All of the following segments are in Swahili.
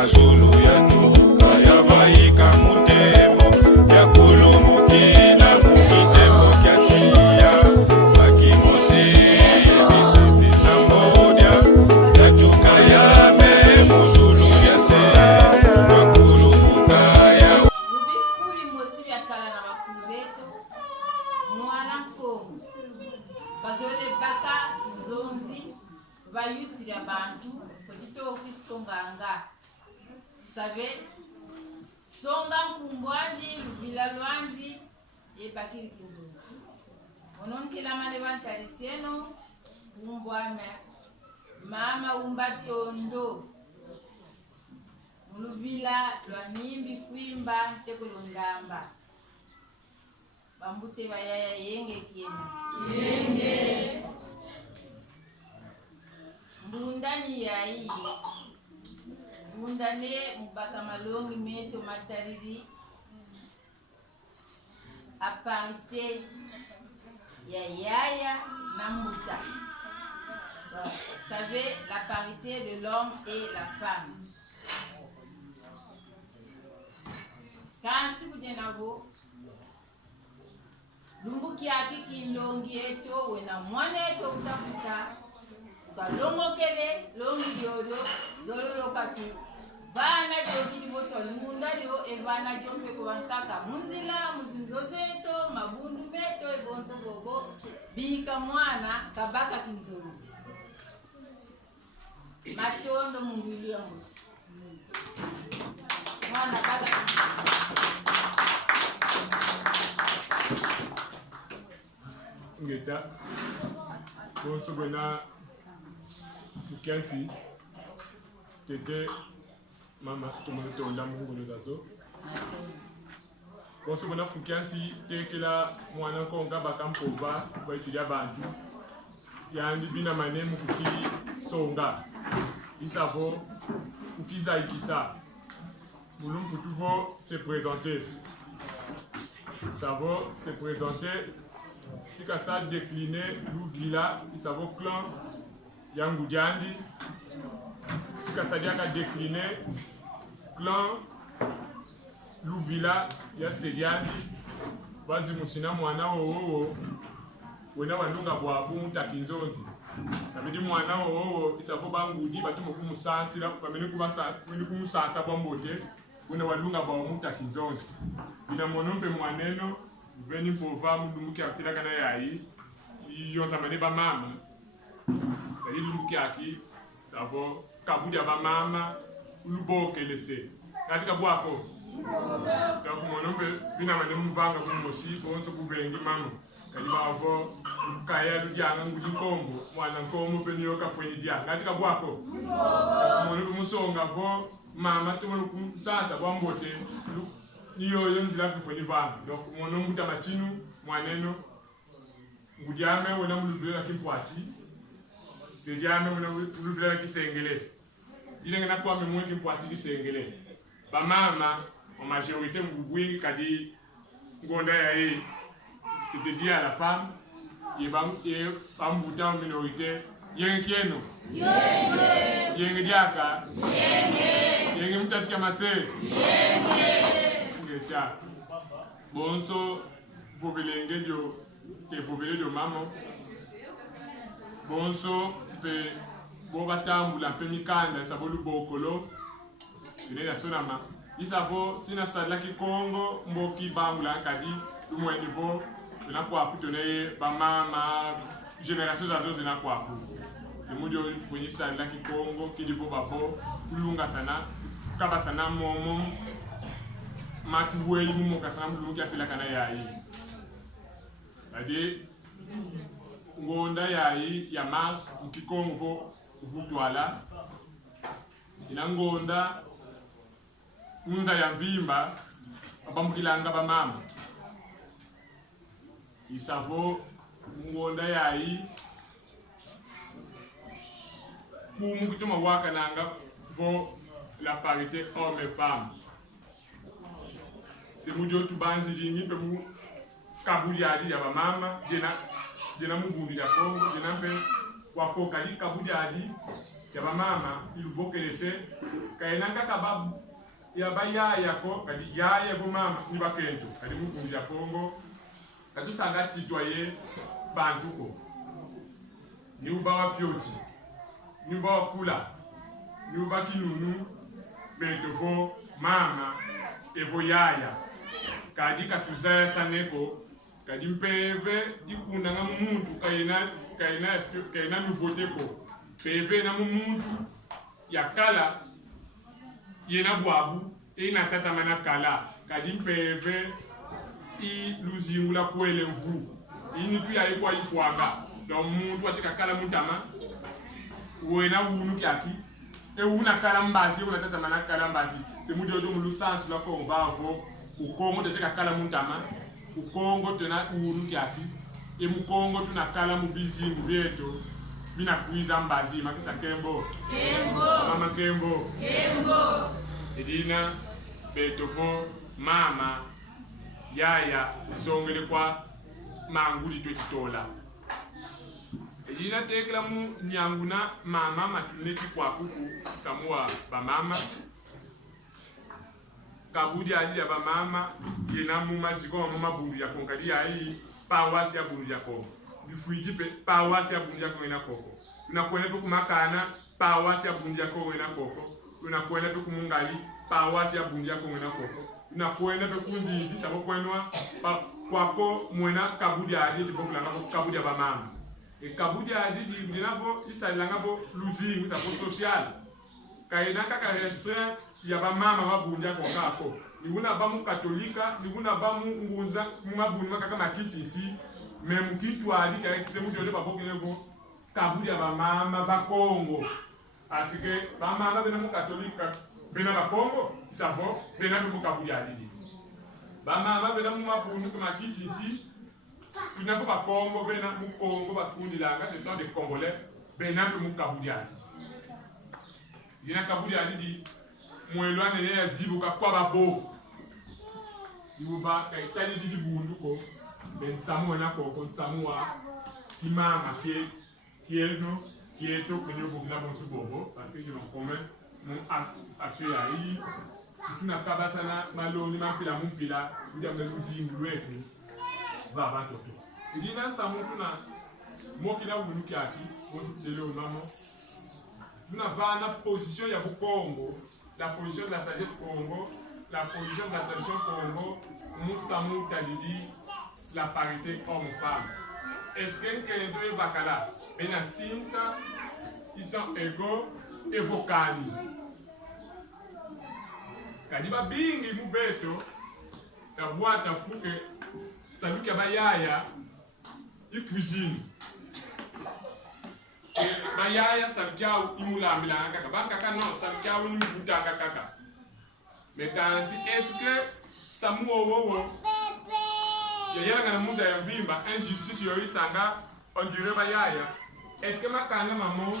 mazulu ya nuka ya vaika mutemo ya kulumukila mukitembo kya chia bakimose ebisipisa modia ya tuka ya me muzulu ya se wakulumuka ya ubifuli mosi ya kala na bakulu betu mwana nkomo bazole baka nzonzi bayutira bantu kujito okwisonganga sabe songa nkumbwanji lubila lwanji ebakiri kinzonzi ononkela mane bantalisieno kumbwame mama umbatondo mulubila lwa nyimbi kwimba tekulundamba bambute bayaya yenge kiena yenge mbundani yayi mbundane mubaka malongi meto matariri aparité ya yaya na mbuta. Vous savez, la parité de l'homme et la femme. Kansi kujenavo lumbuki yaki kindongi eto wena mwana eto utafuta ukalongokele longi diodo zololokatu bana jokini botoli mundario evana jompe kubankaka munzila muzinzozeto mabundu meto ebonzo bobo bika mwana kabaka kinzonzi matondo mungwili yangu mwana baka ngeta bonso bena ukiansi tete mama tumono tonda mungu zazo bonso bena fukiansi tekela mwana konga bakampova kwa itulia bantu yandi bina manemu kuki songa isavo ukiza ikisa mulum putuvo se présenter savo se présenter si ka sa décliné l'ouvila isavo clan yangu diandi si ka sa diaka décliné clan l'ouvila ya sediandi bazi musina mwana wowo wena wandunga bwabu mutakinzonzi sabidi mwana wowo isavo bangudi batumo kumusansira pamene kubasa mwini kumusasa bwambote wena wandunga bwabu mutakinzonzi ina monombe mwaneno veni pova mulumbuki akila kana yayi yonza mane ba mama bali lumbuki aki savo kabudia ba mama uluboke lese katika bwako ya kumonombe bina mane mvanga kumoshi bonso kuvengi mama kali bavo kaya lujanga ngudi kombo mwana nkomo penyo kafweni dia katika bwako kumonombe musonga vo mama tumono sasa bwambote niyo yonzila kufweni vana donc mono muta matinu mwaneno ngudiame wona muluvela kimpwati sediame wona muluvela kisengele ile ngena kwa memwe kimpwati kisengele ba mama en majorité ngubwi kadi ngonda yae c'est dédié à la femme et bambuta en minorité yenkieno yenge diaka yenge mutatika mase ta bonso vobilenge dio ke vobile dio mama bonso pe bobatambula pe mikanda sabolu bokolo ine ya sonama isavo sina sadla ki Kongo mboki bambula kadi lumwe niveau na kwa kutone ba mama génération zazo zina kwa simujo fwenyi sadla ki Kongo kidivo babo kulunga sana kaba sana momo matuwe mumo kasana mulungi apela kana yayi ade ngonda yayi ya mars mukikongo vutwala ina ngonda unza ya vimba abamukilanga ba mama isavo ngonda yayi kumukituma waka nanga vo la parité homme et femme. C'est mon Dieu tout banzi jingi pe mu kabuli adi ya mama jena mugundi ya Kongo jena pe wako kali kabudi adi ya mama ilubokelese kainanga kababu ya baya yako kali yaya bo mama ni bakento kali mukunzi ya Kongo katusanga titwaye bantuko ni ubawa fyoti ni ubawa kula ni ubaki nunu betofo mama evo yaya kadi katuzaya saneko kadi mpeve ikunda nga muntu kaina mivoteko peve na muntu yakala yena bwabu ina tata mana kala kadi mpeve i luzingula kwele mvu ini tu ya ikwa ifwaga do muntu atika kala mutama wena wunu kyaki e wuna kala mbazi wuna tata mana kala mbazi se mudi odo mu lusansu la ko bavo ukongo atika kala mutama ukongo tena wunu kyaki e mukongo tunakala mu bizingu byeto bina kuiza mbazi makisa kembo mama kembo edina betofo mama yaya songele kwa manguli twekitola edina tekela mu nyanguna mama matuneti kwa kuku samua bamama kabudi ali ya bamama yena mu maziko mama bundu ya konkadi yayi pawasi ya bundu ya ko bifuiti pe pawasi ya bundu ya ko ina koko unakwenda pe kumakana pawasi ya bundu ya ko ina koko unakwenda pe kumungali pawasi ya bundu ya ko ina koko unakwenda pe kunzizi sabo kwenwa kwako mwena kabudi aditi bokulanga kabudi ya bamama kabudi aditi ndinabo isalanga bo luzingi sabo social kaina kaka restreint ya bamama babundu ya ko ngako nibuna bamu katolika nibuna bamu ngunza mabundu makaka makisisi même kitwali kaya kisemu jole babokelego kabudi ya bamama ba Kongo asike bamama bena mu katolika bena ba Kongo savo bena mu kabudi adidi bamama bena mu mabundu makisisi tunafo ba Kongo bena mu Kongo bakundi langa ce sont des Congolais bena mu kabudi adidi dina kabudi adidi mwelwane ne yazibuka kwa babo yuba kaitali didi bundu ko ben samu na ko samua imama kieto kwenye bugla bonsu bobo parce que je me commun mon actuel aí tuna kabasa na maloni mampila mumpila ndia muzimbu wetu baba toto idina samu tuna mokila bundu kyaki bonsu lelo mamo tuna va na position ya Congo, la position de la sagesse Congo, la position de la tradition Congo, Moussamou Talidi, la parité homme-femme. Est-ce que les deux bakala, ben sinsa, ils sont égaux et vocali. Kadiba bingi mubeto, ta voix ta fouke, salut kabayaya, il cuisine. Bayaya sabjao imula ambilanga kaka banka kano sabjao ni mutanga kaka metansi est-ce que samu owo yaya ngana muza ya vimba injustice yo isanga on dirait bayaya est-ce que makanga maman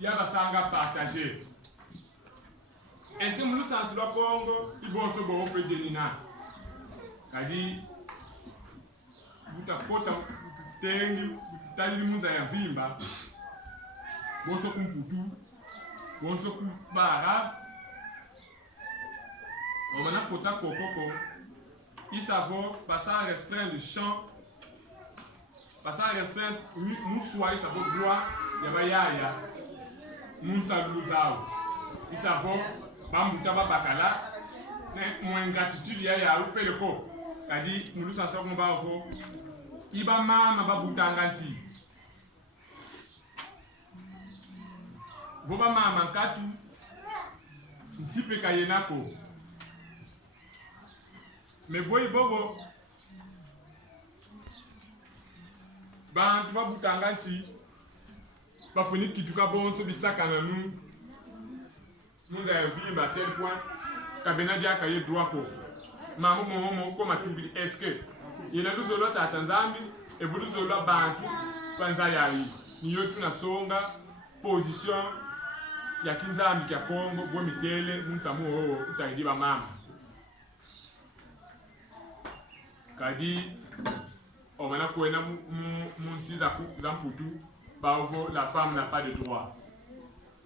ya basanga partager est-ce que mulu sansu lo Congo iboso go ope denina kadi butakota tengi tali muza ya vimba boso kumputu boso kubara omana kota kokoko isavo passa restreint le champ passa restreint muswa isavo droit ya bayaya munsa luzao isavo bambuta babakala ne ingratitude ya upeleko kadi mulusa soko mbavo iba mama babutanga nsi boba mama nkatu nsipe kayenako me boy bobo bantu babutanga nsi bafuni kituka bonso bisaka na nous a vivre à tel point kabena dia kaye droit ko mamu momo ko matubi est-ce que yena luzolo tata nzambi e buluzolo bantu kwanza yayi niyo tunasonga position ya kinzambi kya Kongo bo mitele munsamu owo utayidi ba mama kadi omana kwena munsiza ku zamputu la femme n'a pas de droit.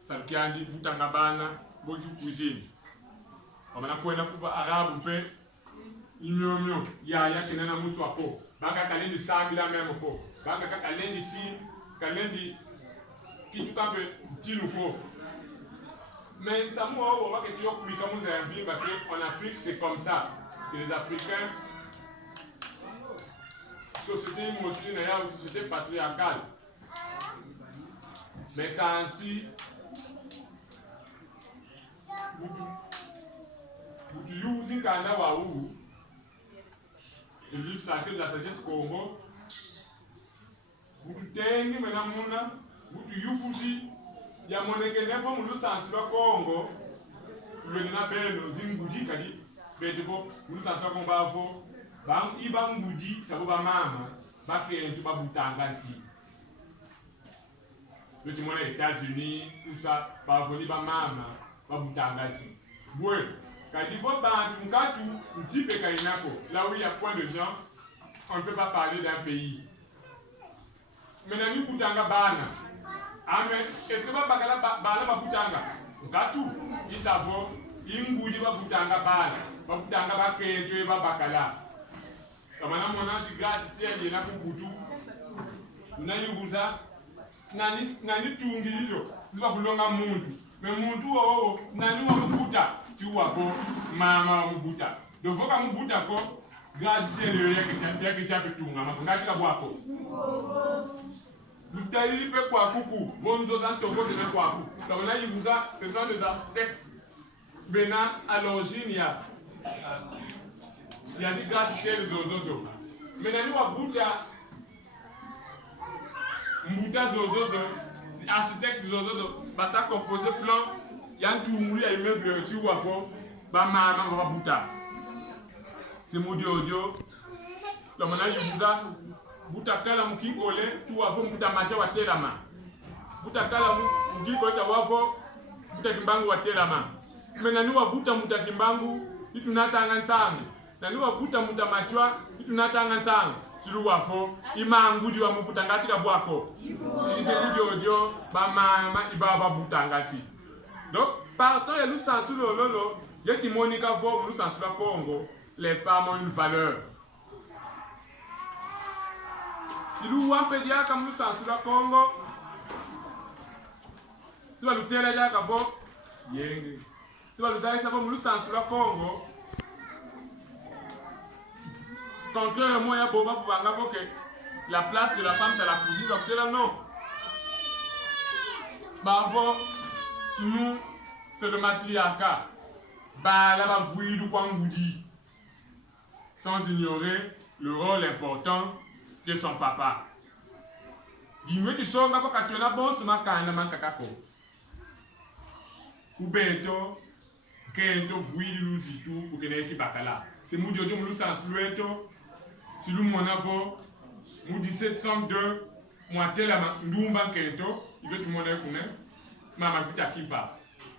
Ça qui a dit Boutangabana, beaucoup cuisine. On a quoi pour arabe, peu, il y a qui n'a pas de peau. Baka kalendi sambi la même fo. Baka kalendi si, kalendi qui tout un peu tinu fo. Mais ça moi, on va que tu as pris comme vous avez vu, parce qu'en Afrique c'est comme ça. Que les Africains, société musulmane, il y a une société patriarcale. Mais quand si vous utilisez Kanda Waou, le livre sacré de la sagesse Congo, vous tenez maintenant, vous utilisez, il y a mon équilibre pour nous sens le Congo, le Nabel, le Zingudi, Kadi, Bédebo, nous sens le Congo, Bang, Ibang Budi, ça va maman, Baké, tu vas Boutanga ici. Le témoin des États-Unis, tout ça, va venir par maman, va Boutanga ici. Oui. Quand il faut là où il y a point de gens, on ne peut pas parler d'un pays. Maintenant, nous Boutanga Bana. Ah, mais est-ce que Bakala Bana va Boutanga? Gatou, il s'avoue, il Ngoudi va Boutanga Bana. Va Boutanga va créer va Bakala. Comme on a mon nom du grâce ici, il y en a pour Boutou. Nous avons eu ça. Nani Tungilio, nous avons l'onga Mundu. Mais Mundu, oh, Nani Wabuta. Tu vois quoi, maman Mubuta. Donc, faut que Mubuta ko, grâce à Dieu que tu as pu tout, maman. On a dit la voix ko. Nous taillons peu quoi coucou. Bon, nous avons togo de quoi coucou. Donc là, il vous a, ce sont des architectes. Venant à l'origine, il y a dit grâce à les ozozo. Maintenant, nous avons Mubuta zozozo, architecte zozozo, bah ça composé plan. Il y a un tout moulu à immeuble sur Wafo, Bama, Mama Bouta. C'est Moudi Audio. Le monage Bouza, Bouta Kala Muki Kole, tout Wafo, Bouta Macha Watelama. Bouta Kala Muki Kole, Wafo, Bouta Kimbangu Watelama. Mais Nanua Bouta Muta Kimbangu, il n'a pas un sang. Nanua Bouta Muta Machua, il n'a pas un sang. Sur le Wafo, il m'a un goût de Muputangati Kabwako. Il s'est Moudi Audio, Bama, Ibaba Boutangasi. Donc, partant de nous censurer le lolo, il y a qui Monica Fort, nous censurer le Congo, les femmes ont une valeur. Si nous voulons dire comme nous censurer le Congo, si nous voulons dire comme si nous voulons dire comme nous censurer le Congo, contrairement à Boba pour que la place de la femme c'est la cuisine, donc c'est là non. Bravo. Nous, c'est le matriarcat. Bah, là, va vous du Kwangoudi. Sans ignorer le rôle important de son papa. Dis-moi que son papa, quand tu as bon, c'est ma canne, ma kakako. Ou bento, kento, vous y tout, pour que les équipes bakala. C'est mon dieu, mon sens, l'oueto, si nous, mon avô, mon 1702, moi, tel à ma ndumba kento, il veut tout le monde connaître. Maman vita kipa,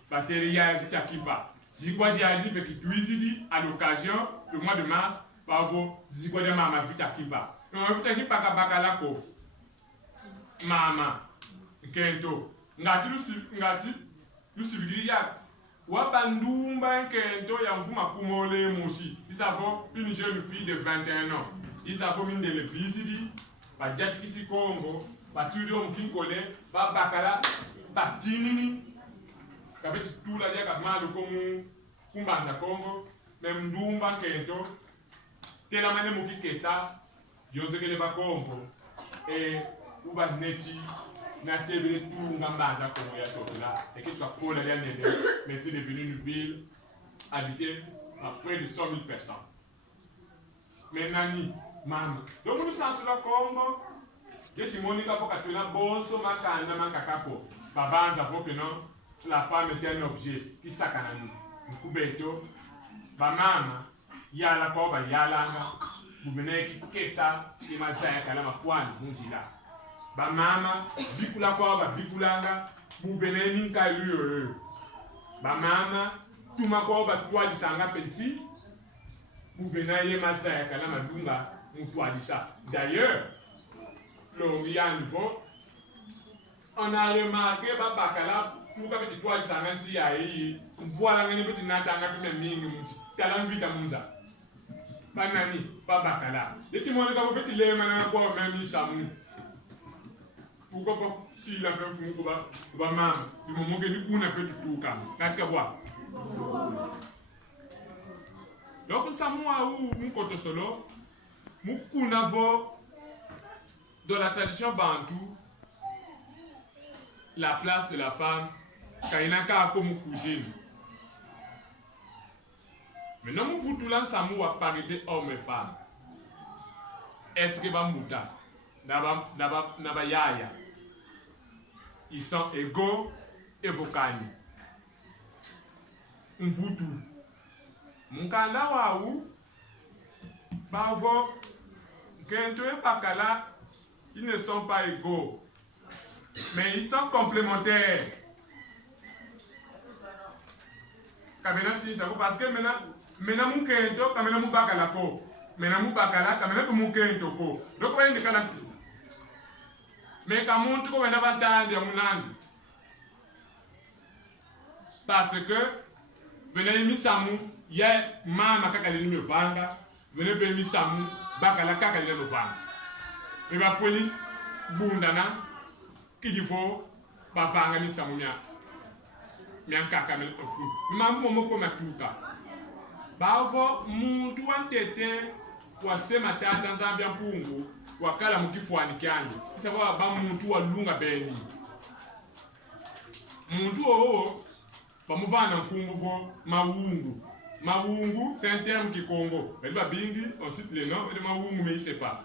Bateria vita kipa. Zikwa diadi qui tuizidi à l'occasion du mois de mars, par vos zikwa de maman vita kipa. Non vita kipa kabakalako. Maman, kento. Ngati lu sibidiya. Wapandumba kento ya mfuma kumole moshi. Il s'avoue une jeune fille de 21 ans. Il s'avoue une de l'épizidi. Bajati kisi Congo. Batudio mkinkole. Bakala. Batini, avec tout la dia kamalo comme kumbanza Congo, même ndumba kento, tela mane muki kesa, yose que le ba Congo, et uba neti, na tebe tout ngambanza Congo ya tola, et que tu as pour la nene, mais c'est devenu une ville habitée à près de 100 000 personnes. Mais nani, maman, donc nous sommes sur la Congo. Je te montre que tu as bon so makanda makakako. Babanza pour que non, la femme est un objet qui s'accananou. Kubeto, bamama, yala koba yalanga, bumene ki kesa, imazaya kalama kwani munjila. Bamama, bikula koba bikulanga, bubene ninka luyo. Bamama, tuma koba toi di sanga pensi, bubena ye mazaya kalama dunga, mutwa di sa. D'ailleurs, le Mian on a remarqué ba bakala pour que tu toi ça même si ayi voilà ngani petit natanga pe mingi musi tala vita munza banani ba bakala eti mo ka petit le mana ko même isamu pourquoi pas si la fait fou ba mama du moment que nous on a petit tout comme katika bwa donc samoa ou mkoto solo mukuna vo dans la tradition bantou la place de la femme kainaka comme cousine. Maintenant nous vous tout là samoa parité homme et femme. Est-ce que bamuta naba yaya ils sont égaux et vocani. On vous tout. Mukanda waou bavo kento et pakala ils ne sont pas égaux. Mais ils sont complémentaires. Parce que maintenant, mon kento, quand mon bakala ko. Maintenant, mon bakala, quand mon kento ko. Donc, on va dire que mais quand mon truc, on va attendre mon andi. Parce que, venez mi samu, il y a mama kakali me vanga, venez mi samu, bakala kakali me vanga. Il va folie, bundana. Il faut pas faire ni samunya mianka kamel ofu mamu moko matuka bavo muntu antete wasema tata nzambia mpungu wakala mukifwani kyange isababu ba muntu walunga beni muntu oo bamuvana mpungu vo mawungu c'est un terme qui Congo bali babingi on cite les noms de mawungu mais il sait pas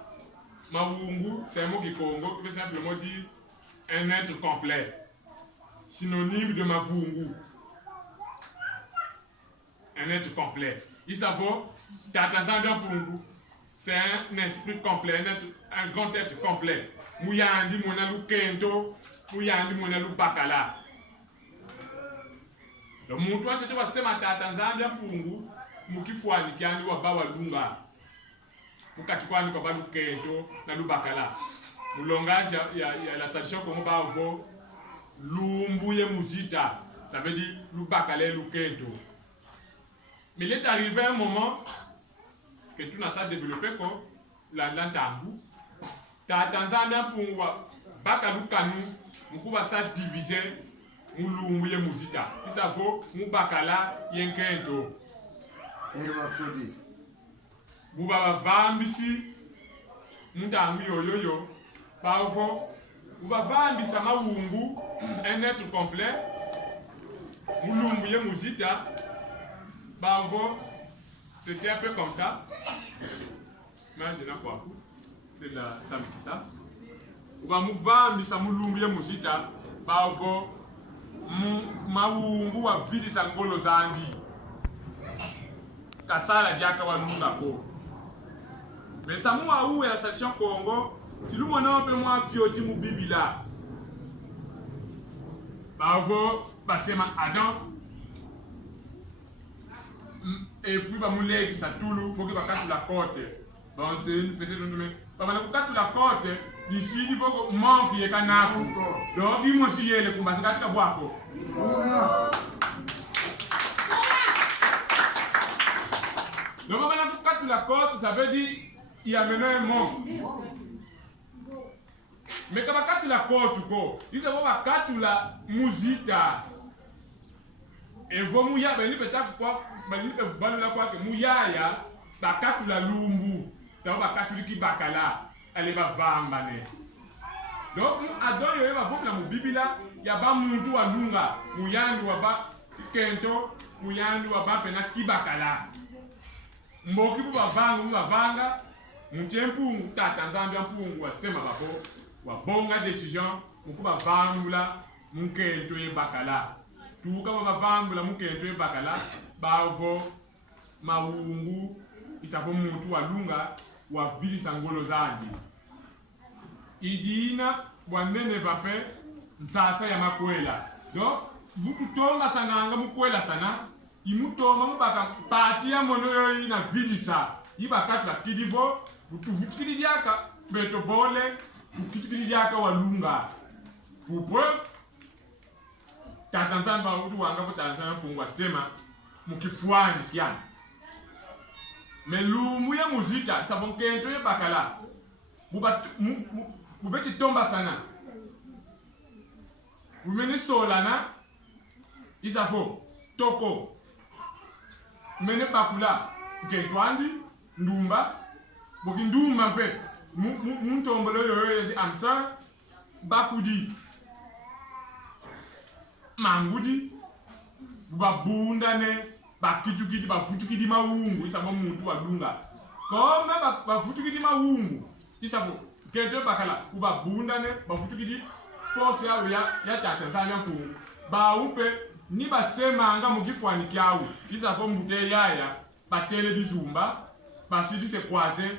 mawungu c'est un mot qui Congo qui veut simplement dire un être complet, synonyme de mavungu. Un être complet. Il s'avoue, Tatazambia Pungu, c'est un esprit complet, un grand être complet. Mouyandi monalu kento, mouyandi monalu bakala. Donc, mon toit, tu vas se mettre Tatazambia Pungu, mukifwani kiandi wa bawa lunga. Mukatikwani kwa balu kento, na lu bakala. Le langage, il y a la tradition comme on va voir l'umbouye musita, ça veut dire le bakale, le kento. Mais il est arrivé un moment que tout ça développé comme l'antambu. Tanzania pour bakalu kanu, on va ça diviser l'umbouye musita. Il s'avoue, le bakala, il y a un kento. Et le mafudi. Vous va vambisi, mutangu yo. Parfois, vous va ça mawungu, un être complet, moulumbuye musita, parfois, c'était un peu comme ça. Mais je n'ai pas c'est la tamikisa. Vous va ça moulumbuye musita, parfois, mawungu wa vidi sangolo zangi. Kasala diaka wa nunga ko. Mais ça m'a où la station Congo. Si nous m'en peu moins fioti mu bibila, bravo, parce que Adam et puis va mouler qui ça tout le pour qu'il va casser la côte. Bon c'est une petite nous pas mal casser la côte. Ici il faut que manque y kana donc il m'ont signé le combat c'est qu'à boire quoi. Donc on va casser la côte ça veut dire il y a maintenant un monde. Mais quand on la côte, il s'agit de la musita. Et vous mouya, ben peut-être quoi, ben la quoi que mouya ya, bakatu la lumbu, ça va bakatu qui bakala, elle va vambane. Donc adon yo va voir la mubibila, ya ba mundu wa lunga, muyandi wa ba kento, muyandi wa ba pena ki bakala. Mboki bu bavanga, mutiempu tata Zambia mpungu wa sema babo. Wa bonga décision mukuba vangula munkento ye bakala tuka ba vangula munkento ye bakala bavo mawungu isabo muntu walunga wa vili sangolo zangi idina wanene vape nsasa ya makwela donc mukutonga sananga mukwela sana imutonga mubaka pati ya mono yo ina vilisa ibakati la kidivo butu vukiri diaka beto bole ukitikiri yaka walunga pour preuve tata nzamba utu wanga po tata nzamba pungwa sema mukifuani kiani melumu ya muzita sabonkento ye bakala bubeti tomba sana bumeni solana isafo toko mene bakula nketwandi ndumba boki ndumba mpe muntombolo yoyoyezi amsa bakudi mangudi babundane bakitukidi bafutukidi mawungu isabo muntu wadunga kome bafutukidi mawungu isabo kete bakala babundane bafutukidi force yawo ya tata zanya ku baupe ni basemanga mukifwani kyawo isabo mbute yaya batele bizumba bashidise kwase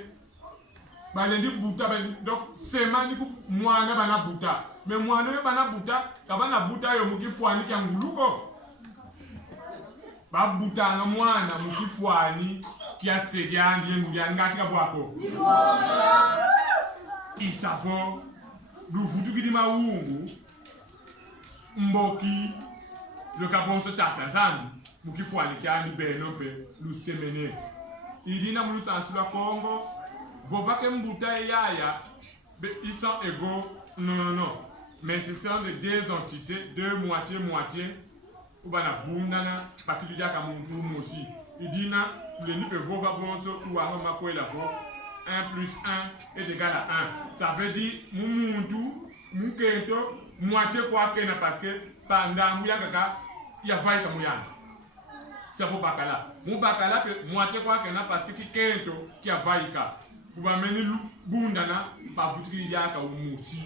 balendi buta donc sema ni ku mwana bana buta me mwana we bana buta kabana buta yo mukifwani kya nguluko babutanga mwana mukifwani kya sediandi ngulya ngati kabwako isafo dufutukidi mawungu mboki le kabonso tata zami mukifwani kya ni beno pe lusemene idina mulusansu la Congo vovake mbuta yaya ils sont égaux non mais ce sont de deux entités deux moitié ou bana bundana pakitu jaka mungu aussi idina le nipe vova bonso ou a makwela vo 1 plus 1 est égal à 1 ça veut dire mumuntu mukento moitié kwa kena parce que panda muyaka ya vai kamuyana c'est pour bakala mu bakala pe moitié kwa kena parce que kento kia vaika kuba meni bundana ba butiki yaka umusi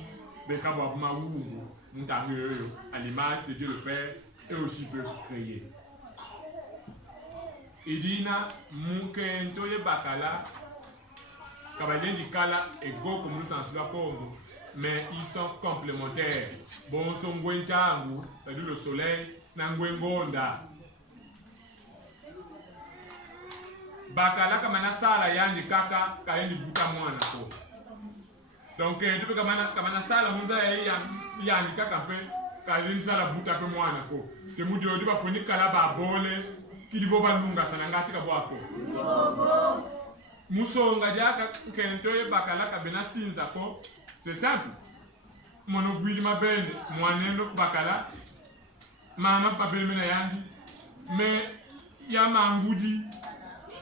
be kabwa mawungu ndangeyo à l'image de Dieu le Père et aussi peut créer. Idina mukento ye bakala kabalendi kala ego comme nous sens la Congo mais ils sont complémentaires. Bon son ngwentangu, c'est-à-dire le soleil na ngwengonda. Bakala kama na sala yanji kaka kaendi buta mwana ko. Donc depuis kama na sala munza yanji kaka pe kaendi sala buta pe mwana ko. Se mudi odi ba foni kala ba bole kidi go balunga sana ngati ka bwako. Musonga jaka kento ye bakala kabena sinza ko. C'est simple. Mono vuili mabende mwanendo bakala mama papel mena yanji mais ya mangudi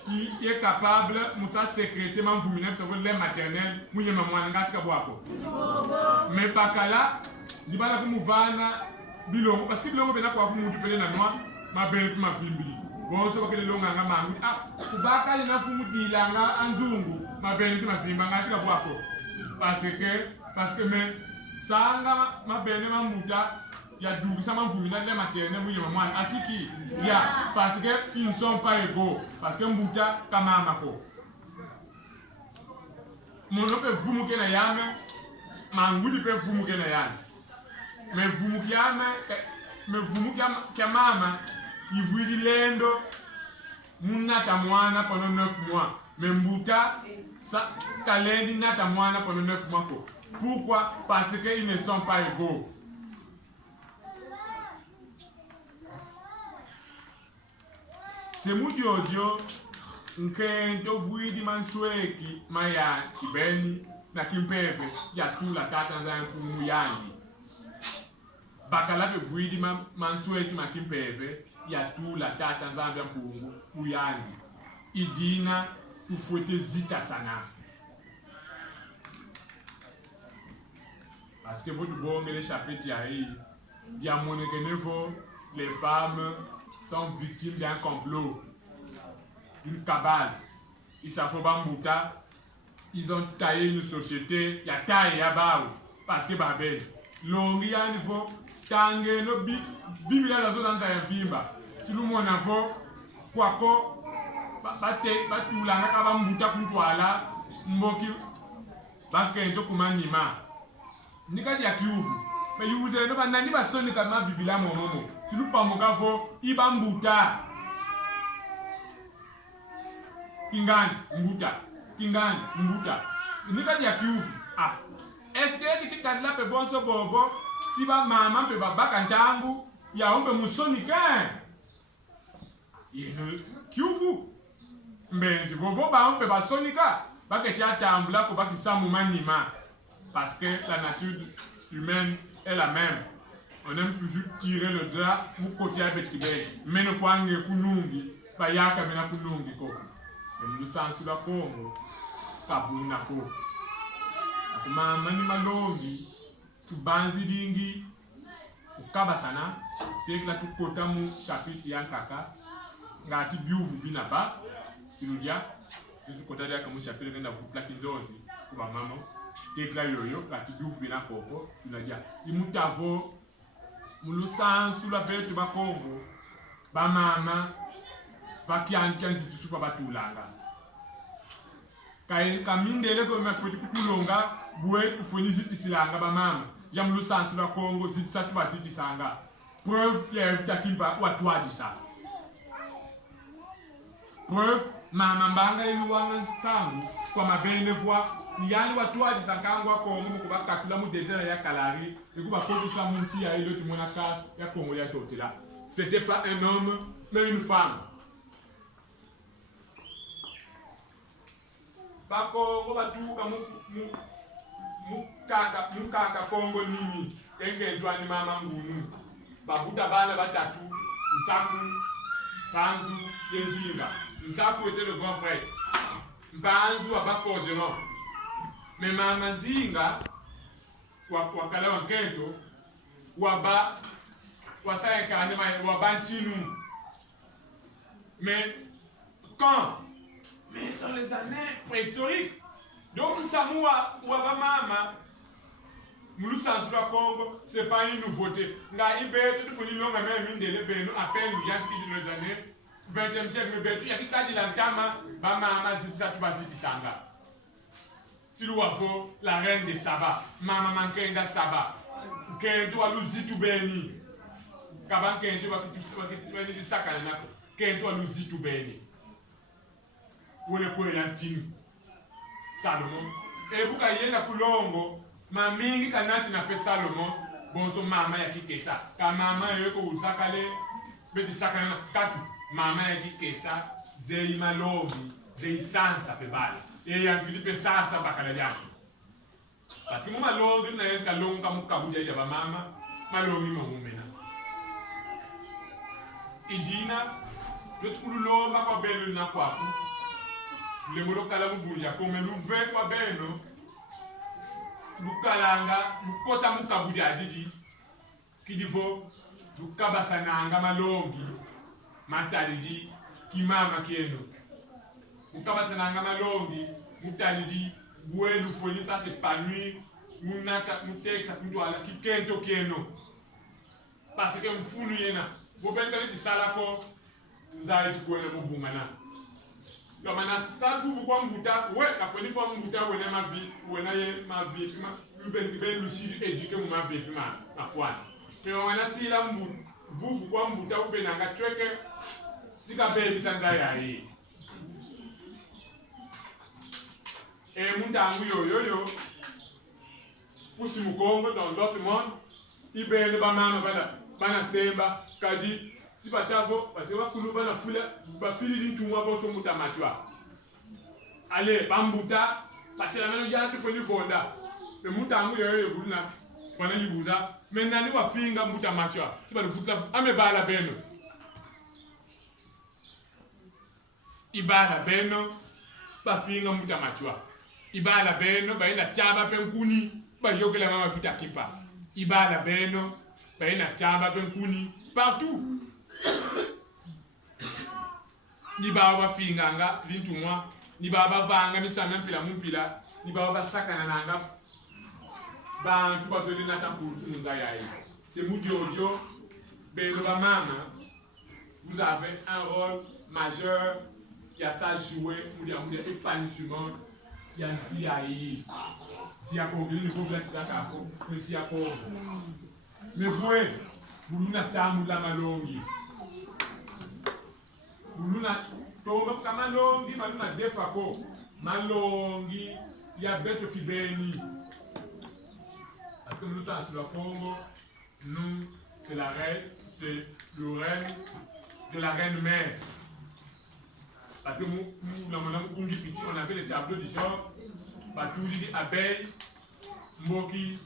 il est capable musa sécréter man vumina ça veut lait maternel mouye mamwana ngati kabwako mais bakala libala ko muvana bilongo parce que bilongo bena kwa ku muntu pele na noa mabele ma vimbili bonso bakele longa nga mangu kubaka ina fumutila nga anzungu mabele si mavimba ngati kabwako parce que mais sanga mabele mamuta ya dugisa mamvumina lait maternel mouye mamwana asiki ya parce que ils ne sont pas égaux parce que mbuta kamama ko mono pe vumuke na yame mangudi pe vumuke na yame me vumukiame me vumukia kya mama ivuidi lendo munata mwana pendant 9 mois me mbuta sa kalendi nata mwana pendant 9 mois ko pourquoi parce que ils ne sont pas égaux. C'est mudi audio nkento vuidi mansweki maya kibeni na kimpepe ya tula tata za mpumu yangi bakala pe vuidi mansweki makimpepe ya tula tata za mpumu kuyangi idina tufuete zita sana parce que votre bon les chapitres ya hii ya moneke nevo les femmes sont victimes d'un complot, d'une cabale. Ils savent pas mouta. Ils ont taillé une société. Il y a taille à bas parce que Babel. L'ongi a niveau tangue no biblia la zone dans un bimba. Si nous mon avons quoi ko batula na kaba mbuta kuntwala mboki bakento kumanima. Nikadi ya kiuvu. Mais vous avez pas nani ba soni kama biblia momomo. Si nous pas mokavo ibambuta. Kingani mbuta. Nikadi ya kiuvu. Ah. Est-ce que tu as la pe bonso bobo si ba mama pe baba kantangu ya ombe musonika ino Kivu mbenzi vovo ba ombe basonika bake tchatambula ko bakisamu manima parce que la nature humaine est la même. On aime toujours tirer le drap pour côté à Betkibé. Mais nous pouvons nous kunungi, pas yaka mena kunungi ko. Nous sommes sur la Congo, kabuna ko. Akuma mani malongi, tu banzi dingi, ukabasana, tekla tu kota mu chapiti yankaka, ngati biuvu binapa, kinudia, si tu kota dia kamu chapiti kenda vukla kinzozi, kuba mama, tekla yoyo, ngati biuvu binapoko, tunadia, imutavo. Mulusan sous la bête de Bakongo, Bamama, Bakian Kansi Super Batulanga. Kamindele comme ma petite Kulonga, Bouet, Foniziti Silanga, Bamama, Jamulusan sous la Congo, Zitsatwa Ziti Sanga. Preuve, Pierre Takiba, ou à toi dit ça. Preuve, Mamambanga et Luang Sang, comme à Benevoie. Yani watu wa disakangwa Kongo kuba kakula mu désert ya Kalari et kuba kodusa munsi ya ile tu monaka ya Kongo ya totela. C'était pas un homme mais une femme. Ba Kongo batuka mu kaka Kongo nini kenge ndwani mama ngunu. Babuda bana batatu Nsaku Panzu Yenzinga. Nsaku était le grand prêtre. Mpanzu aba forgeron. Mais mama zinga wakala wankento waba wasaya kane waba chinu. Mais quand? Mais dans les années préhistoriques. Donc Samoa waba mama nous sans la Congo, c'est pas une nouveauté. Nga ibe tu foni longa même mindele beno à peine il y a dans les années 20e siècle mais betu ya kikadi la ntama ba mama zitsa tu baziti sanga. Si nous avons la reine de Saba, Mama Mankenda Saba, Kendo Aluzitu Beni, Kaban Kendo Wakiti Sakanako, Kendo Aluzitu Beni. Où est le l'antime Salomon. Et vous voyez la Kulongo, ma mingi kanati na pe Salomon, bonzo mama ya kikesa. Ka mama yeko usakale, beti sakana katu, mama ya kikesa, zei malobi, zei sansa pe bali. Et il y a Philippe Sasa Bakalaya. Parce que moi, l'on dit que l'on a un kabuya de maman, malongi mahumena. Idina, je trouve l'homme à belle na quoi. Le mot kalamubuya, comme nous veut quoi beno. Nous kalanga, nous kota mu kabuya didi. Qui dit vous, nous kabasananga malongi, matalidi, qui mama kieno. Mukabasana malongi mutalidi buelu foni ça c'est pas nuit munaka mutexa kundu ala kikento kieno parce que mfunu yena bobenda di salako nzali kuwele mubungana lo mana sabu kwa mbuta we ka foni fo mbuta we na mabi we na ye mabi ma ben luchi eduke mu mabi ma fwana mais on a si la mbu vous kwa mbuta u benanga tweke sika be bisanza ya yi. Et Moutangu yo, pour si Mukongo dans l'autre monde, il y a des gens qui semba kadi si patavo parce que wakuluba na fula bapili din tuwa bo so mutamatwa. Allez, bambuta, patela mano ya tu foni vonda. Le Moutangu yo buluna bana yibuza, mais nani wa finga mutamatwa. Si ba futa amebala beno. Ibala beno ba finga mutamatwa. Ibala beno ba ina chaba penkuni ba yogela mama vita kipa. Ibala beno ba ina chaba penkuni partout. Ni ba wa finga nga zintumwa, ni ba ba vanga misana mpila mumpila, ni ba ba sakana nanga. Ba tu ba zeli na tampuru nzaya yi. C'est Moudiodio beno ba mama. Vous avez un rôle majeur. Il y a ça joué, il y a épanouissement. Il y a un CIA. Si à Congo, il faut que ça casse. Mais si à Congo. Mais vous n'avez pas de la malongi. Vous n'avez pas de malongi, mais vous n'avez pas de malongi. Il y a bête qui bénit. Parce que nous sommes sur le Congo, nous, c'est le règne de la reine mère. Parce que nous, on avait le tableau du genre, tout dit abeille, moki,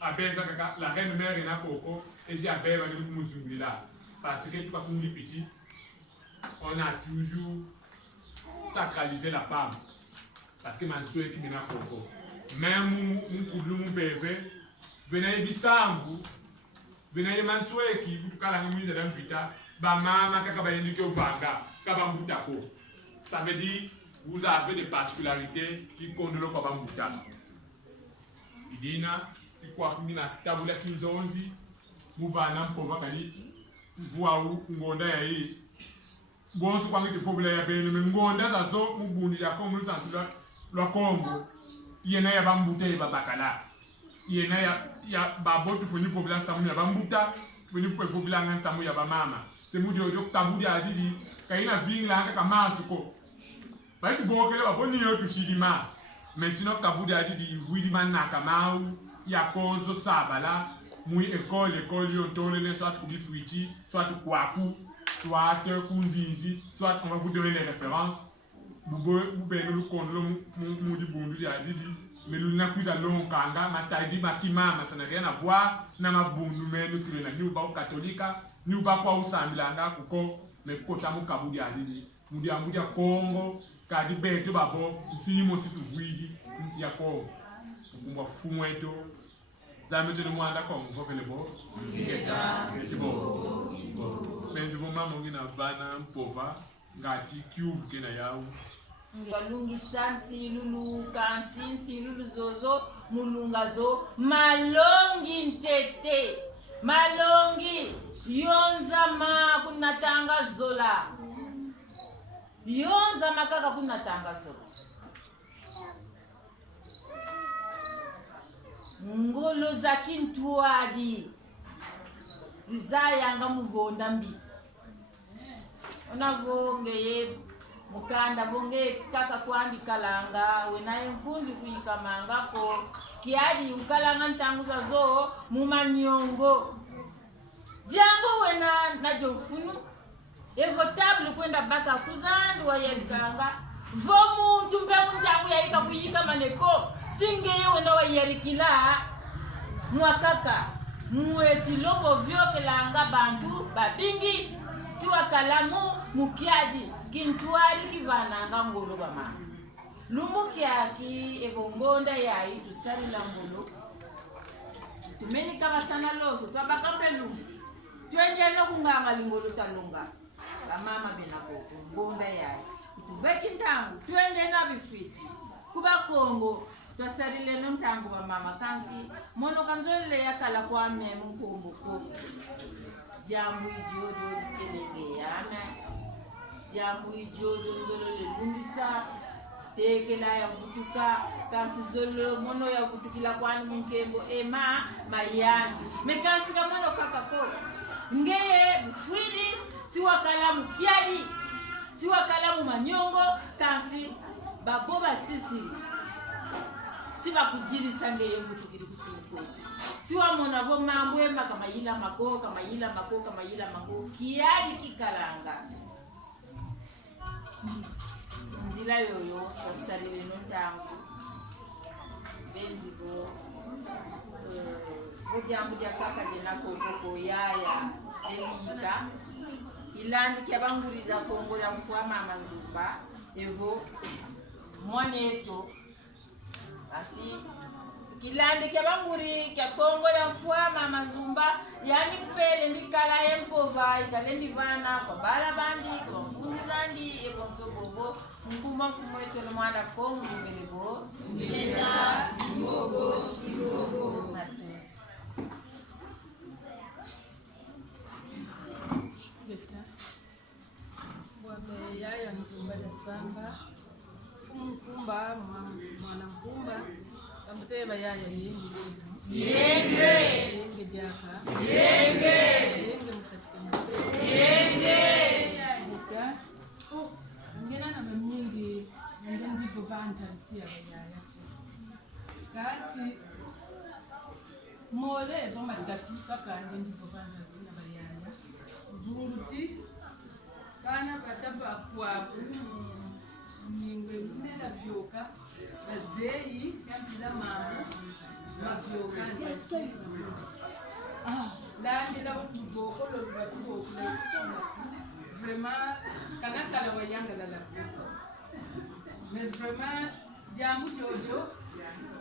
abeille, la reine mère est là pour et si abeille, on est là. Parce que tout le monde petit, on a toujours sacralisé la femme. Parce que ma soeur qui est là pour même mon bébé, venez bisambu, venez ma soeur qui, tout cas, la mise d'un pita, maman, kaka indiqué au vanga, kabambutako. Ça veut dire vous avez des particularités qui comptent le kabambuta. Il dit na, il faut que na tabula kinzonzi, vous va na mpova kali, vous a ou ngonda ya hii. Bon so kwangi tofobula ya bene, ngonda za so mubundi ya Kongo sansula la Kongo. Yena ya bambute ba bakala. Yena ya babotu foni fobula samu ya bambuta, foni fobula ngan samu ya ba mama. C'est mu dio tabudi adidi, kaina vingla aka kamasuko. Ba tu bokele ba boni yo tushidi mas. Mais sinon kabudi adidi vuidi manaka mau ya kozo sabala, mu école yo tole ne soit kubi fuiti, soit kwaku, soit kunzinzi, soit on va vous donner les références. Vous pouvez nous connaître mon dit adidi. Mais nous n'avons plus à l'onkanga, ma taille ma kimama, ça n'a rien à voir. N'a ma bundu mais nous qui nous pas catholique, nous pas quoi au sambilanga kuko, mais kota mu kabudi adidi. Nous dit amudi Congo, kadi bete babo, si mo si tu vuidi, si ya Congo. Kumba fumweto. Zamete de moi d'accord, on va le bo. Mais si vous maman qui n'a pas un pauvre, ngati kiuvu kena yao. Ngalungi sansi lulu kansi lulu zozo mulungazo malongi ntete malongi yonza ma kunatanga zola yonza makaka kunatanga zola ngolo za kintuadi zizayanga muvonda mbi onavongeye mukanda bonge kaka kwandi kalanga wenaye mpunzi kuyikamanga ko kiadi ukalanga ntanguza zo mumanyongo jambo wena najo mfunu evotable kwenda baka kuzandu wayerikanga vo muntu mpe muntangu yayika kuyika maneko singeye wena wayerikila mwakaka mweti lobo vyokelanga bantu babingi tiwa kalamu mukiadi kintuari kivananga ngolo bama lumuki aki ebongonda yayi tusali la ngolo tumeni kama sana loso twabaka pelu twenje no kunganga lingolo talunga la mama benako ngonda yayi tubeki ntangu twende na bifiti kuba Kongo twasali le ntangu ba mama kansi mono kanzole yakala kwa meme nkombo ko jamu ijodo kelenge yana jamu ijodo zolo le bungisa tekela ya butuka kansi zolo mono ya butukila kwani munkembo ema mayani mekansi kamono kakako ngeye bufwidi siwakala mukiali siwakala mu manyongo kansi baboba sisi siba kujirisa ngeye butukili kusuko siwa mona vo mambwe kama yila mako kiadi kikalanga nzila yoyo sasalile nontangu benzigo odiambu dia kaka jena koko yaya elika ilandi kyabanguriza kongola mfwa mama nzumba evo mwaneto asi kilande kyabanguri kya kongola mfwa mama nzumba yani kupele ndikala empova ikalendi vana kwa bala bandi kwa mkunzandi ekonzo bobo mkuma mfumo eto le mwana kongo mbelebo mbeleza mbogo Bwabe yaya Nzumba da Samba Mkumba mwana mkumba Kamuteba yaya yenge jaka yenge mutatika muta ngena na mnyingi ngena ndivyo vanta sia yaya kasi mole voma dakika kandi ndipo bana sina bayana bunguti kana pataba kwabu ningwe mnela vyoka bazei yambila mambo mavyoka la ndila utuboko lo batuboko vraiment kana kala wayanga la mais vraiment jamu jojo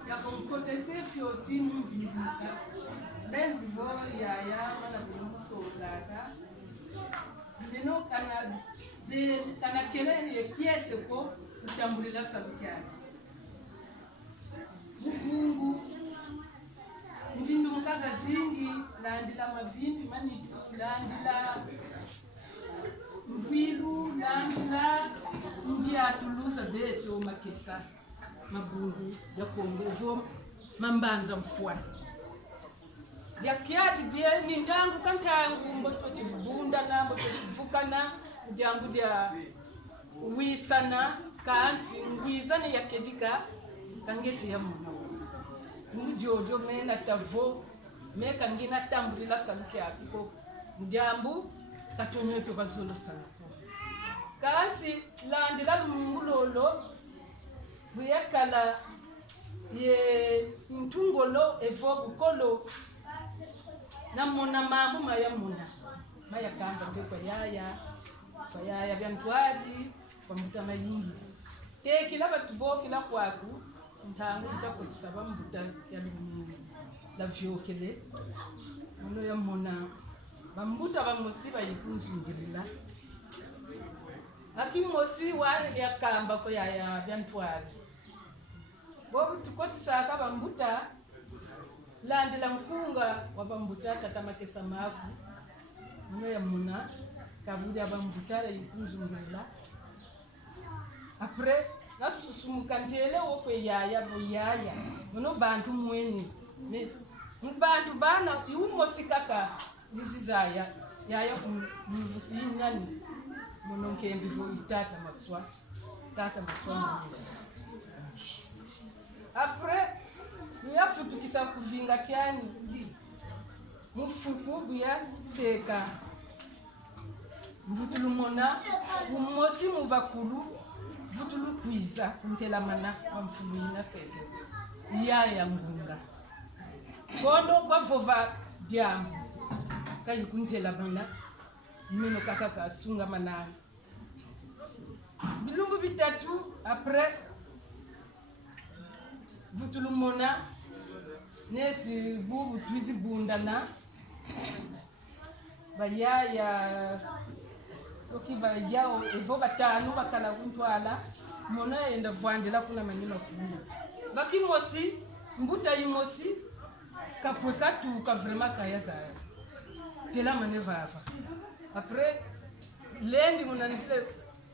ya kumkotese fyoti mvibisa lenzi vo yaya mana bumusolaka ndino kana keleni yekiese ko kutambulila sabukyani mukungu mvindu mukaza zingi landila mavimbi manitu landila mvilu landila njia tuluza beto makesa mabungu ya kongo mambanza mfwani ya kiati bia ni ndangu kantangu mboto tibunda na mboto tivukana ndangu dia wisana kaansi ngwizana ya kedika kangeti ya mwana mjojo mena tavo meka ngina tambulila saluki apiko njambu katonyeto bazolo saluko kaansi landila lumulolo buyakala ye ntungolo evo bukolo namona mambo mayamuna mayakamba kwa yaya byantwaji kwa mutama yingi tekila batubo kila kwaku ntangu itakotisaba mbuta ya la vyokele ono yamona bambuta bamusiba yikunzungirila akimosi wale yakamba kwa yaya byantwaji bobu tukotisaka bambuta landila mkunga wa bambuta tatamakesa maku ono yamuna kabuja bambuta la yikunzungirila après na susumukantele wokwe yaya boyaya ono bantu mweni me mbantu bana yumosikaka dizizaya yaya kumvusinyani mono nkembi vo tata matswa après yafutukisa kuvinga kyani mufuku ya seka mvutulumona umosi mubakulu vutulu kwiza kuntela mana wa mfuluina seke yaya ngunga kondo kwa vova diambu kayi kuntela mana mino kaka kasunga mana bilungu bitatu après vutulu mona neti bubu twizi bundana bayaya soki bayao evo batanu bakala kuntwala mona enda vandela kuna manima kuna bakimosi mbuta yimosi kapweka tu ka vraiment kaya za tela manevava après lendi munanzile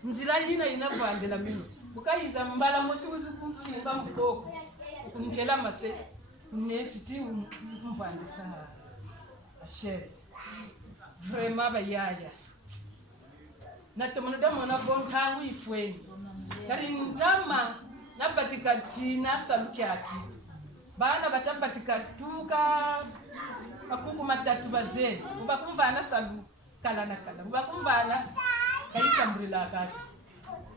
nzila yina ina vandela mino bukayiza mbala mosi uzikunsimba mboko kuntela mase netiti umvandisa asheze vraiment bayaya natomona damona vontangu ifweni kari ntama nabatika tina salukyaki bana batabatika tuka akuku matatu bazeni ubakumvana salu kala nakala ubakumvana kayikambrila kati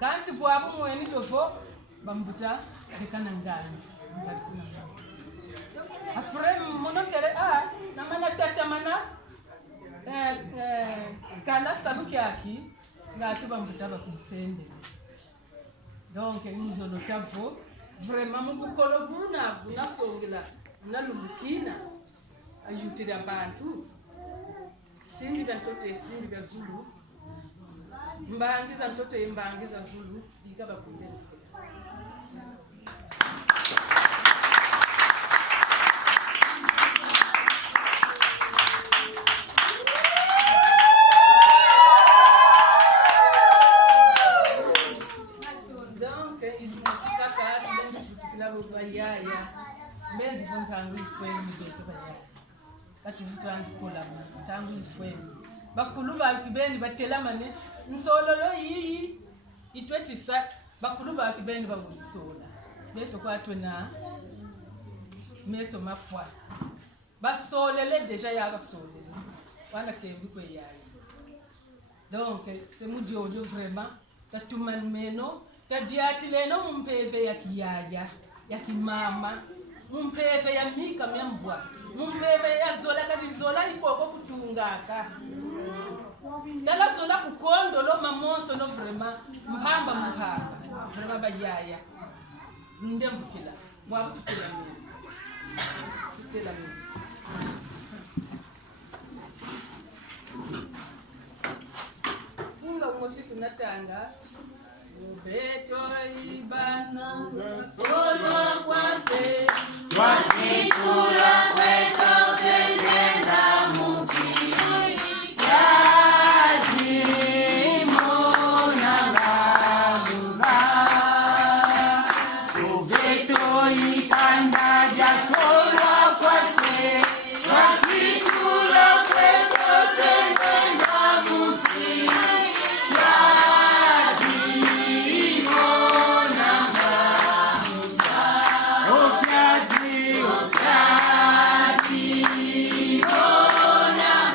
kansi bwabu mweni tofo bambuta bekana nganzi ngasina après monotere namana tatamana kala salukyaki ngatu bambuta bakunsende donc nizolo tavo vraiment mukukolo buna songela nalulukina ayutira abantu sindi bantote sindi bazulu mbangiza mtoto yembangiza zulu ikaba kumbele Mbezi funtangu ifweni beto baya kati funtangu kola tangu ifweni bakuluba kibeni batela mane nsololo yi itwetisa bakuluba kibeni babusola beto kwatwe na meso mafwa basolele déjà ya basolele wana kebi kwe yayi donc c'est mu jojo vraiment tatuman meno tadiati leno mumpeve ya kiyaya ya kimama mumpeve ya mika myambwa mumpeve ya zola kati zola ikoko kutungaka dala zola kukondo lo mamonso no vraiment mpamba vraiment bayaya ndemvukila mwakutukila mimi Unga mosi tunatanga Ubeto ibana Solo kwase Wakikula kweto Kengenda muki Yajimo Nangamuza Ubeto ibana Jasolo kwase Wakikula kweto Kengenda muki Oh,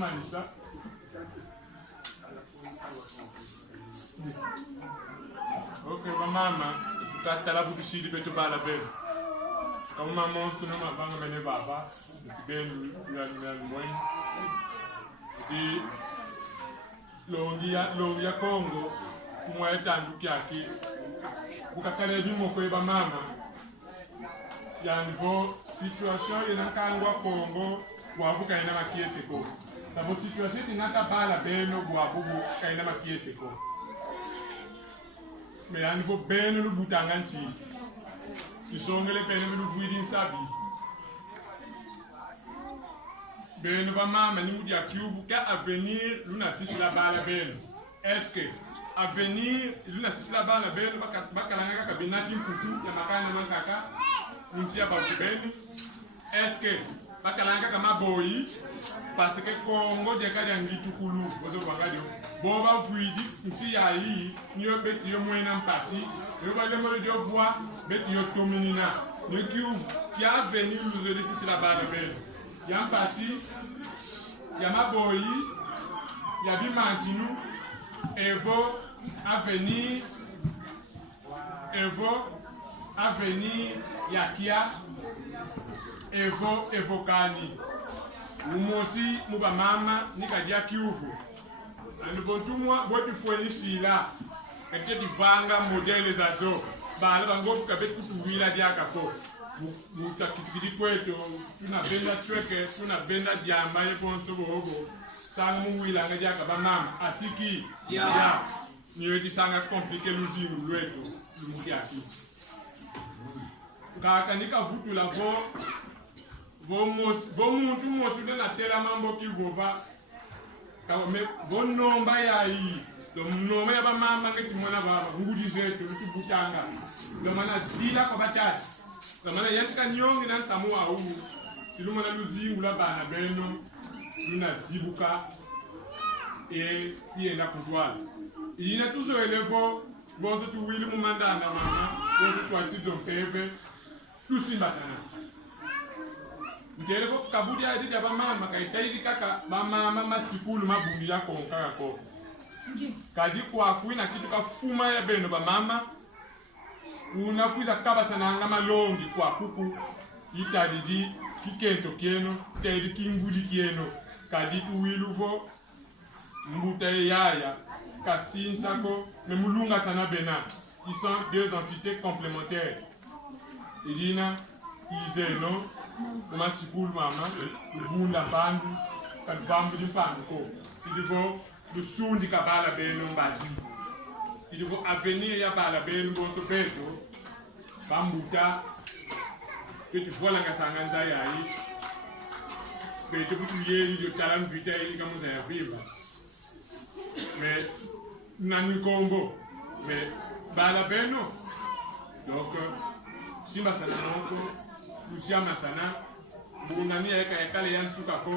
Malisa. Ok, mama, katala butushidi betu bala belu. Kama mama onsu na mabanga mene baba, belu ya mwen. Di longia Kongo, kumwa etandu kyaki. Bukakale bimo kweba mama. Yango situation yenakangwa Kongo wabuka ina makiese ko. Sabo situation tinaka bala beno bwabubu kaina makiese ko. Me yango beno lu butangansi. Isongele pene lu buidin sabi. Beno ba mama ni mudi akiuvu ka avenir luna sisi la bala beno. Est-ce que avenir luna sisi la bala beno bakalanga ka binati mkutu ya makana mankaka nsia ba kubeni. Est-ce que bakalanga kama boyi parce que Kongo de kada ngitukulu bozo bagadio boba vuidi nsi ya yi niyo beti yo mwena mpasi yo ba lemolo jo voix beti yo tominina ne qui a venu nous aider ici la barre belle ya mpasi ya maboyi ya bimantinu evo avenir ya kia evokani umosi muba mama nikadia kiuvu anibontumwa boti fwenisila eke divanga modele za zo bale bangofu kabeti kutuwila diaka ko muta kitikiti kweto tunabenda chweke tunabenda diamba yeponso bohogo sanga muwila nga diaka ba mama asiki ya niweti sanga komplike luzimu lweto lumukiaki kaka nika vutula vo muntu mosi na tela mambo ki gova kawame bonomba yayi lo mnoma ya bamama ngeti mwana baba ngudi zetu mtubutanga lo mana zila kwa batati lo mana yeska nyongi na samu au siluma na luzingu la bana beno luna zibuka e yenda kutwala ina tuzo elevo bonzo tu wili mumandana mama bonzo tu asizo mpeve tusimba sana Ndeleko kabudi ya didi ya bamama kaitaidi kaka bamama masikulu mabumbi yako kaka ko. Kadi kwa kuina kitu kafuma ya beno bamama unakuiza kaba sana ngama longi kwa kuku itadidi kikento kieno taidi kingudi kieno kadi tuwiluvo mbuta yaya kasinsako memulunga sana bena. Ils sont deux entités complémentaires. Idina izeno uma sikulu mama ubunda bandu kan bambu di pandu ko sidigo du sundi ka bala beno mbaji sidigo avenir ya bala beno bo so beto bambuta peti vola nga sanganza yayi beto putu yeli yo talam vita ili kamuza ya viva mais nani kombo mais bala beno donc simba sana noko Luciana sana bunani eka ekale yansuka ko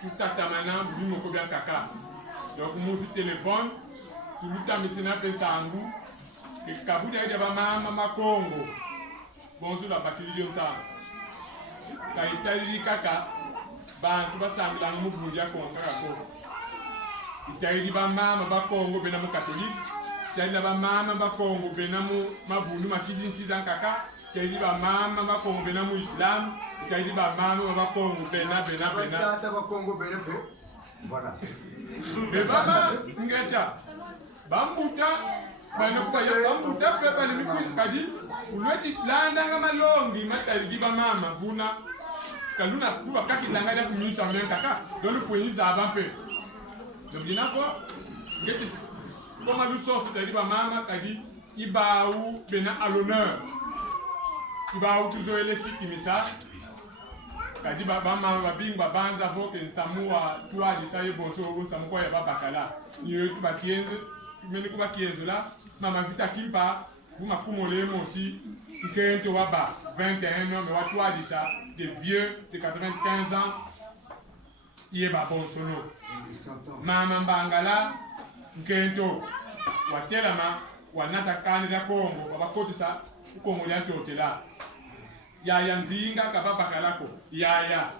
tutatamana bimo ko bien kaka donc muti téléphone suluta misina pensangu ke kabuda ya ba mama Kongo bonzo la bakiliyo sa kaitali kaka bantu basangula mu bunja ko kaka ko itali ba mama ba Kongo bena mu catholique Tayla ba mama ba Kongo benamu mabundu makidinsi kaka tayli ba mama ba Kongo benamu Islam tayli ba mama ba Kongo bena tata ba Kongo bena voilà be baba ngeta bambuta bana kwa ya bambuta pe bali miku kadi ulweti landa ngama longi matayli ba mama buna kaluna kuba kakilanga ya kumisa kaka dole fuinza abampe dobina fo ngeti Comme nous sommes, c'est-à-dire que maman a dit Ibaou bena à l'honneur. Ibaou toujours les sites qui me savent. Kadi maman va bien babanza voke nsamua toi de ça y bonso nsamu ya baba kala. Ni tu ba kienzo, meni ku ba kienzo la, mama vita kimpa, vous ma kumole mo aussi. Kento waba 21 ans mais wa toi de ça, des vieux de 95 ans. Yeba bonso no. Mama bangala Nkento watelama wanata kanida Kongo wabakotisa Kongo ya totela ya nzinga kababa kalako ya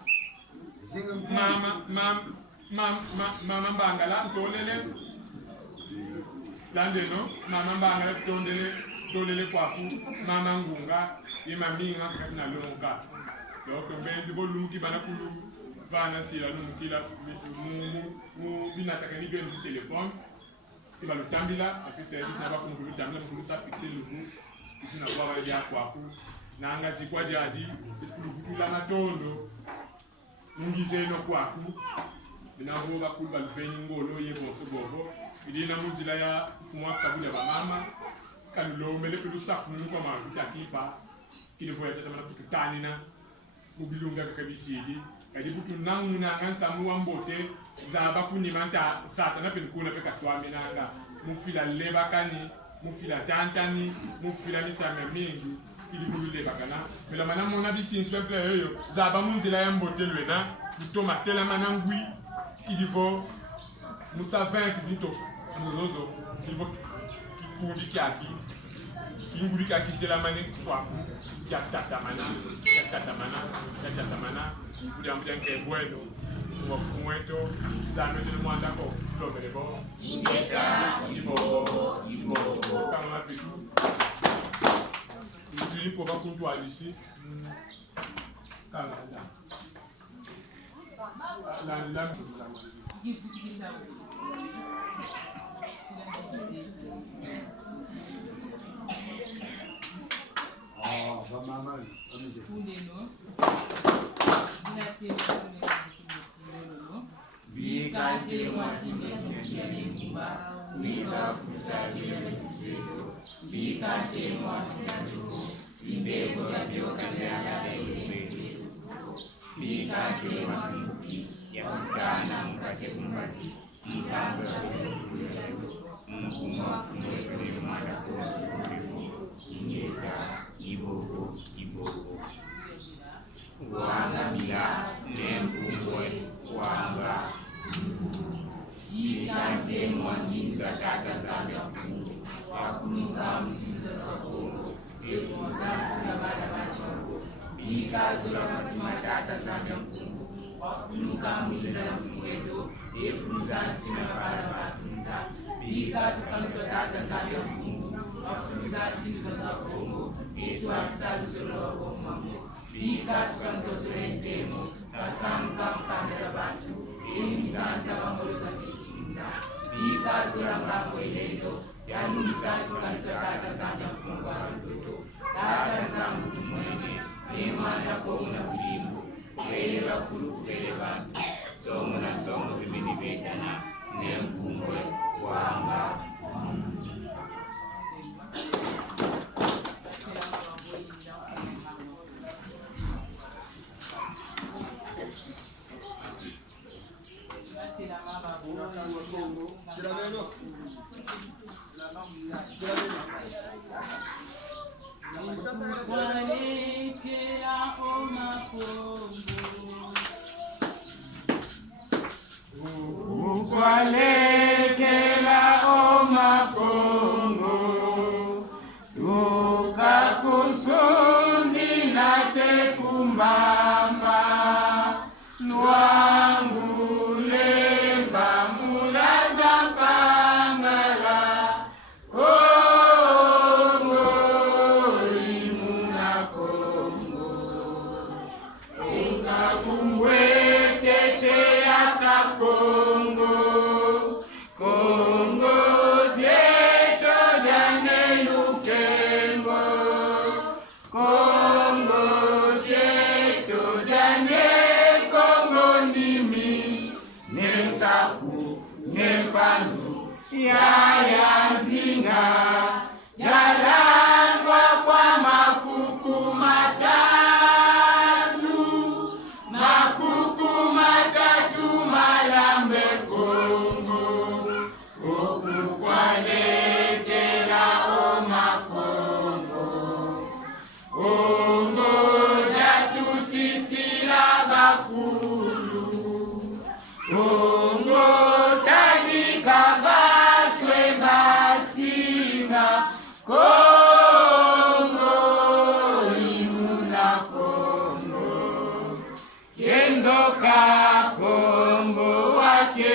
mama bangala tolele landeno mama bangala tolele kwaku mama ngunga imaminga na longa donc benzi bolumki bana kulu bana sila lumkila mu binataka ni gën téléphone si va le tambila parce que c'est ça va comme le tambila pour ça fixer le bout ici na kwa ya kwaku nanga sikwa jadi pour la matondo ngize no kwaku na ho ba kulba ngolo ye bonso bobo idina muzila ya fumwa kabula ba mama kanulo mele pelu sapu ko ma tatipa kile boya tata na kutanina mubilunga kabisidi kadi butu nanguna ngansa muambote zaba kunimanta satana penkuna pe kaswami nanga mufila lebakani mufila tantani mufila misame mingi ili bulule bakana mela mana mona bisinsi pe yoyo zaba munzila ya mbote lwena mutoma tela manangui ili vo musa 20 kizito amozozo ili vo kikundi kyaki kinguri kyaki tela mane kwa kyatatamana Mujambuja nke bueno wafumweto zano tele mwanda ko lomelebo indeka ibo kama pitu ndili po bakuntu alisi kala la mama Bikante mwasinde kufiane kumba, wiza fusalia na kuzeto. Bikante mwasinde kufiane kumba, wimbeko la bioka na yada ile kuletu. bikate makibuki ya kutana mkase kumbazi mtango za kufuliyo mkumu wa kumwetu ni mada kwa kufuliyo ingeta ibogo wanga bila nempungwe wanga bikate mwanginza tata zambi ya mkungu ya kunuza mchiza za kongo efuza na barabani wangu bikazula matima tata zambi ya mkungu wakunuka mwiza ya mwedo efuza nchima barabatunza bikatukanuka tata zambi ya mkungu wafuza nchiza za kongo etu akisalu zolo wakomango bikatukanuka zolo entemo kasanka mkandela bantu emizanta wangoloza kichiza bikazula ngambo eledo yanumisatu kanuka tata zambi ya mkungu walutoto tata zambi kumwene nemanja komuna kujimbu kwele bakulu kubele bantu somo na somo bibini betana nempungwe wanga walekela omakongo ukwalekela omakongo tukakusundi na tekumbamba nwangulemba mulaza pangala kongo imuna kongo ukakumbwetete aka kongo kongo jeto jane lukengo kongo jeto jane kongo ndimi nesaku nepanzu yaya zinga yalangwa kwa makuku matatu malambe kongo okukwaletela omakongo kongo jatusisila bakulu kongo tandika baswe basinga kongo imuna kongo kendoka kongo wake